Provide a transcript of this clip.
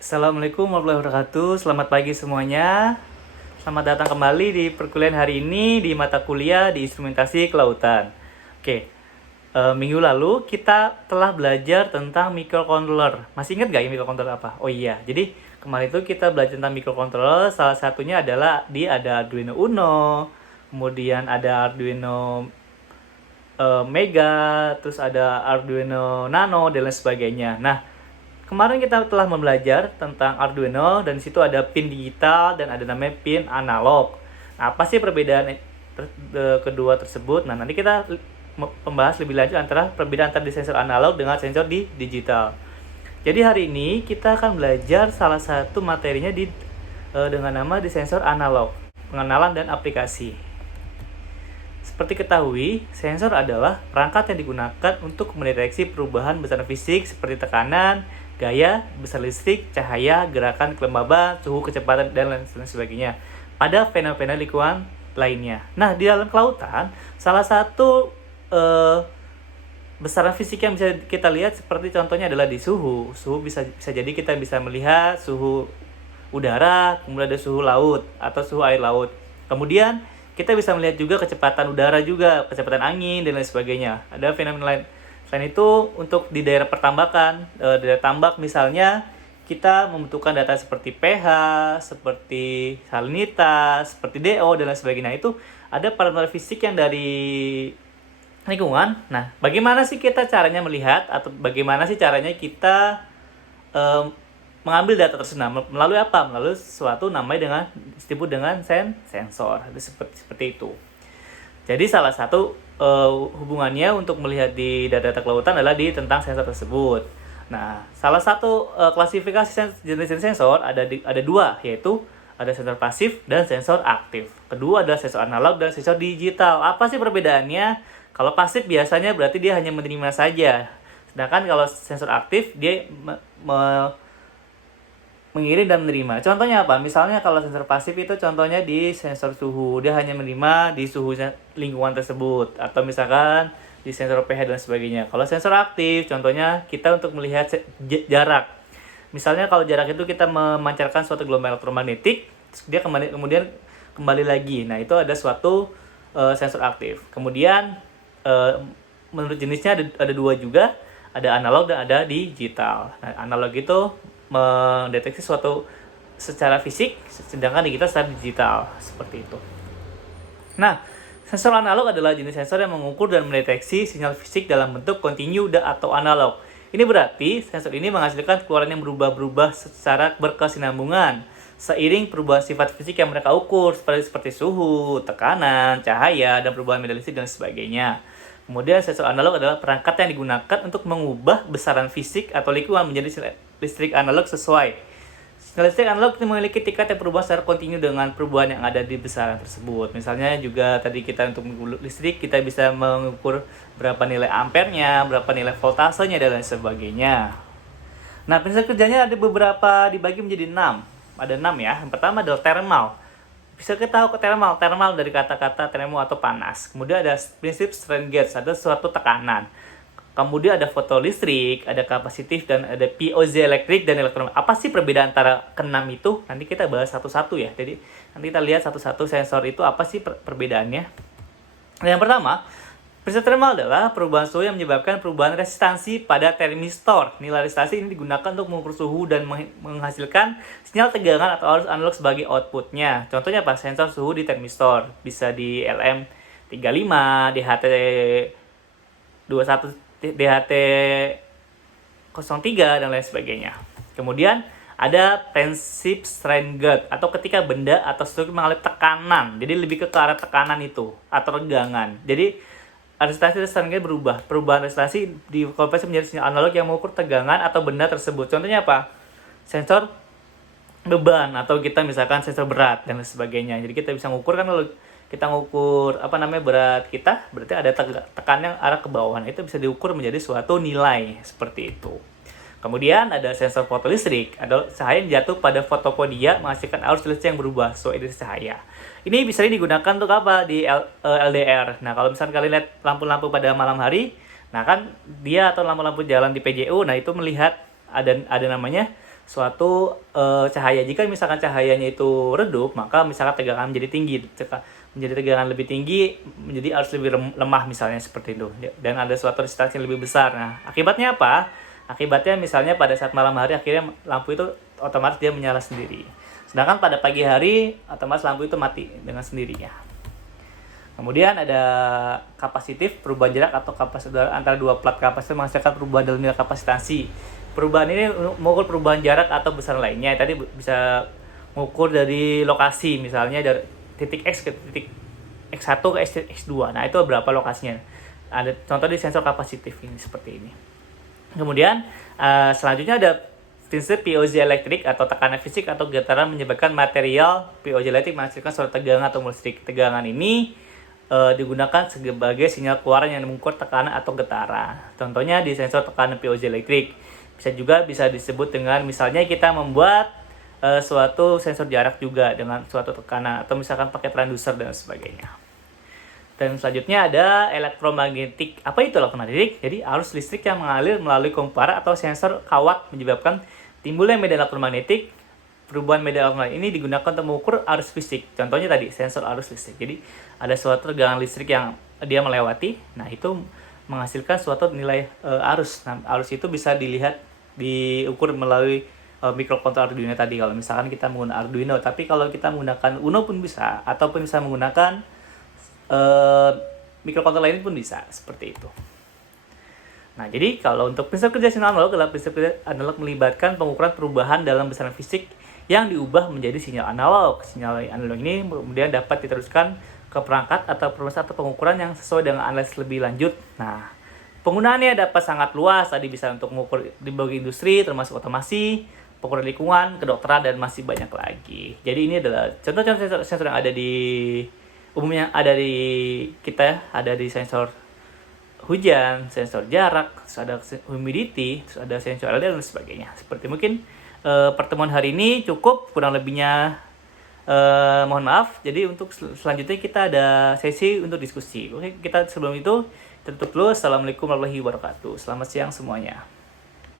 Assalamualaikum warahmatullahi wabarakatuh. Selamat pagi semuanya. Selamat datang kembali di perkuliahan hari ini di mata kuliah di instrumentasi kelautan. Oke, minggu lalu kita telah belajar tentang microcontroller. Masih ingat gak ya microcontroller apa? Oh iya, jadi kemarin itu kita belajar tentang microcontroller. Salah satunya adalah ada Arduino Uno, kemudian ada Arduino Mega, terus ada Arduino Nano dan lain sebagainya. Nah, kemarin kita telah belajar tentang Arduino dan di situ ada pin digital dan ada namanya pin analog. Nah, apa sih perbedaan kedua tersebut? Nah, nanti kita membahas lebih lanjut antara perbedaan antara di sensor analog dengan sensor di digital. Jadi hari ini kita akan belajar salah satu materinya dengan nama di sensor analog, pengenalan dan aplikasi. Seperti ketahui, sensor adalah perangkat yang digunakan untuk mendeteksi perubahan besaran fisik seperti tekanan, gaya, besar listrik, cahaya, gerakan kelembaban, suhu, kecepatan, dan lain sebagainya pada fenomena lingkungan lainnya. Nah, di dalam kelautan, salah satu besaran fisik yang bisa kita lihat seperti contohnya adalah di suhu. Suhu bisa jadi kita bisa melihat suhu udara, kemudian ada suhu laut atau suhu air laut. Kemudian kita bisa melihat juga kecepatan udara juga, kecepatan angin dan lain sebagainya. Ada fenomena lain. Selain itu, untuk di daerah pertambakan, daerah tambak misalnya, kita membutuhkan data seperti pH, seperti salinitas, seperti DO dan lain sebagainya. Itu ada parameter fisik yang dari lingkungan. Nah, bagaimana sih kita caranya melihat atau bagaimana sih caranya kita mengambil data tersebut? Melalui apa? Melalui suatu namanya disebut dengan sensor. Itu seperti itu. Jadi salah satu hubungannya untuk melihat di data kelautan adalah tentang sensor tersebut. Nah, salah satu klasifikasi jenis sensor ada dua, yaitu ada sensor pasif dan sensor aktif. Kedua adalah sensor analog dan sensor digital. Apa sih perbedaannya? Kalau pasif biasanya berarti dia hanya menerima saja. Sedangkan kalau sensor aktif dia mengirim dan menerima. Contohnya apa? Misalnya kalau sensor pasif itu contohnya di sensor suhu, dia hanya menerima di suhu lingkungan tersebut, atau misalkan di sensor pH dan sebagainya. Kalau sensor aktif, contohnya kita untuk melihat jarak. Misalnya kalau jarak itu kita memancarkan suatu gelombang elektromagnetik, dia kemudian kembali lagi. Nah, itu ada suatu sensor aktif. Kemudian menurut jenisnya ada dua juga, ada analog dan ada digital. Nah, analog itu mendeteksi suatu secara fisik, sedangkan digital secara digital, seperti itu. Nah, sensor analog adalah jenis sensor yang mengukur dan mendeteksi sinyal fisik dalam bentuk kontinu atau analog. Ini berarti sensor ini menghasilkan keluaran yang berubah-ubah secara berkesinambungan seiring perubahan sifat fisik yang mereka ukur, seperti suhu, tekanan, cahaya, dan perubahan media listrik dan sebagainya. Kemudian sensor analog adalah perangkat yang digunakan untuk mengubah besaran fisik atau lingkungan menjadi listrik analog sesuai. Sinyal listrik analog memiliki tingkat yang berubah secara kontinu dengan perubahan yang ada di besaran tersebut. Misalnya juga tadi kita untuk mengukur listrik, kita bisa mengukur berapa nilai ampernya, berapa nilai voltasenya, dan lain sebagainya. Nah, prinsip kerjanya ada beberapa, dibagi menjadi 6. Ada 6 ya. Yang pertama adalah thermal. Bisa kita tahu ke thermal dari kata-kata thermo atau panas. Kemudian ada prinsip strain gauge, ada suatu tekanan. Kemudian ada fotolistrik, ada kapasitif, dan ada piezoelektrik dan elektron. Apa sih perbedaan antara keenam itu? Nanti kita bahas satu-satu ya. Jadi nanti kita lihat satu-satu sensor itu apa sih perbedaannya. Nah, yang pertama, prinsip thermal adalah perubahan suhu yang menyebabkan perubahan resistansi pada termistor. Nilai resistansi ini digunakan untuk mengukur suhu dan menghasilkan sinyal tegangan atau arus analog sebagai outputnya. Contohnya apa? Sensor suhu di termistor. Bisa di LM35, DHT21, DHT03, dan lain sebagainya. Kemudian ada prinsip strain gauge atau ketika benda atau struktur mengalami tekanan. Jadi lebih ke arah tekanan itu atau regangan. Jadi resistansi dan strain gauge berubah. Perubahan resistansi dikonversi menjadi sinyal analog yang mengukur tegangan atau benda tersebut. Contohnya apa? Sensor beban atau kita misalkan sensor berat dan lain sebagainya. Jadi kita bisa mengukur kan kalau kita mengukur berat kita, berarti ada tekanan yang arah ke bawah. Itu bisa diukur menjadi suatu nilai seperti itu. Kemudian ada sensor fotolistrik, ada cahaya yang jatuh pada fotopodia menghasilkan arus listrik yang berubah sesuai dengan cahaya. Ini bisa digunakan untuk apa? Di LDR. Nah, kalau misalnya kalian lihat lampu-lampu pada malam hari, nah kan dia atau lampu-lampu jalan di PJU, nah itu melihat ada namanya suatu cahaya. Jika misalkan cahayanya itu redup, maka misalkan tegangan menjadi tinggi, menjadi tegangan lebih tinggi, menjadi arus lebih lemah misalnya seperti itu. Dan ada suatu resistansi yang lebih besar. Nah, akibatnya apa? Akibatnya misalnya pada saat malam hari akhirnya lampu itu otomatis dia menyala sendiri. Sedangkan pada pagi hari otomatis lampu itu mati dengan sendirinya. Kemudian ada kapasitif, perubahan jarak atau kapasitor antara dua plat kapasitor menghasilkan perubahan dalam nilai kapasitansi. Perubahan ini mengukur perubahan jarak atau besar lainnya. Tadi bisa mengukur dari lokasi, misalnya dari titik X ke titik X1 ke X2. Nah, itu berapa lokasinya. Ada contoh di sensor kapasitif ini seperti ini. Kemudian selanjutnya ada prinsip piezoelektrik atau tekanan fisik atau getaran menyebabkan material piezoelektrik menghasilkan suatu tegangan atau listrik. Tegangan ini digunakan sebagai sinyal keluaran yang mengukur tekanan atau getaran. Contohnya di sensor tekanan piezoelektrik. Bisa disebut dengan misalnya kita membuat suatu sensor jarak juga dengan suatu tekanan atau misalkan pakai transducer dan sebagainya. Dan selanjutnya ada elektromagnetik. Apa itu elektromagnetik? Jadi arus listrik yang mengalir melalui kompara atau sensor kawat menyebabkan timbulnya medan elektromagnetik. Perubahan medan elektromagnetik ini digunakan untuk mengukur arus fisik. Contohnya tadi sensor arus listrik. Jadi ada suatu tegangan listrik yang dia melewati. Nah, itu menghasilkan suatu nilai arus. Nah, arus itu bisa diukur melalui mikrokontroller Arduino tadi. Kalau misalkan kita menggunakan Arduino, tapi kalau kita menggunakan Uno pun bisa, ataupun bisa menggunakan mikrokontroller lain pun bisa, seperti itu. Nah, jadi kalau untuk prinsip kerja sinyal analog adalah prinsip kerja analog melibatkan pengukuran perubahan dalam besaran fisik yang diubah menjadi sinyal analog. Sinyal analog ini kemudian dapat diteruskan ke perangkat atau proses atau pengukuran yang sesuai dengan analisis lebih lanjut. Nah, penggunaannya dapat sangat luas, tadi bisa untuk mengukur di berbagai industri termasuk otomasi, pengukuran lingkungan, kedokteran, dan masih banyak lagi. Jadi ini adalah contoh-contoh sensor yang ada di umumnya ada di kita, ada di sensor hujan, sensor jarak, terus ada humidity, terus ada sensor LDR dan sebagainya. Seperti mungkin pertemuan hari ini cukup, kurang lebihnya mohon maaf. Jadi untuk selanjutnya kita ada sesi untuk diskusi. Oke, kita sebelum itu tutup dulu. Assalamualaikum warahmatullahi wabarakatuh. Selamat siang semuanya.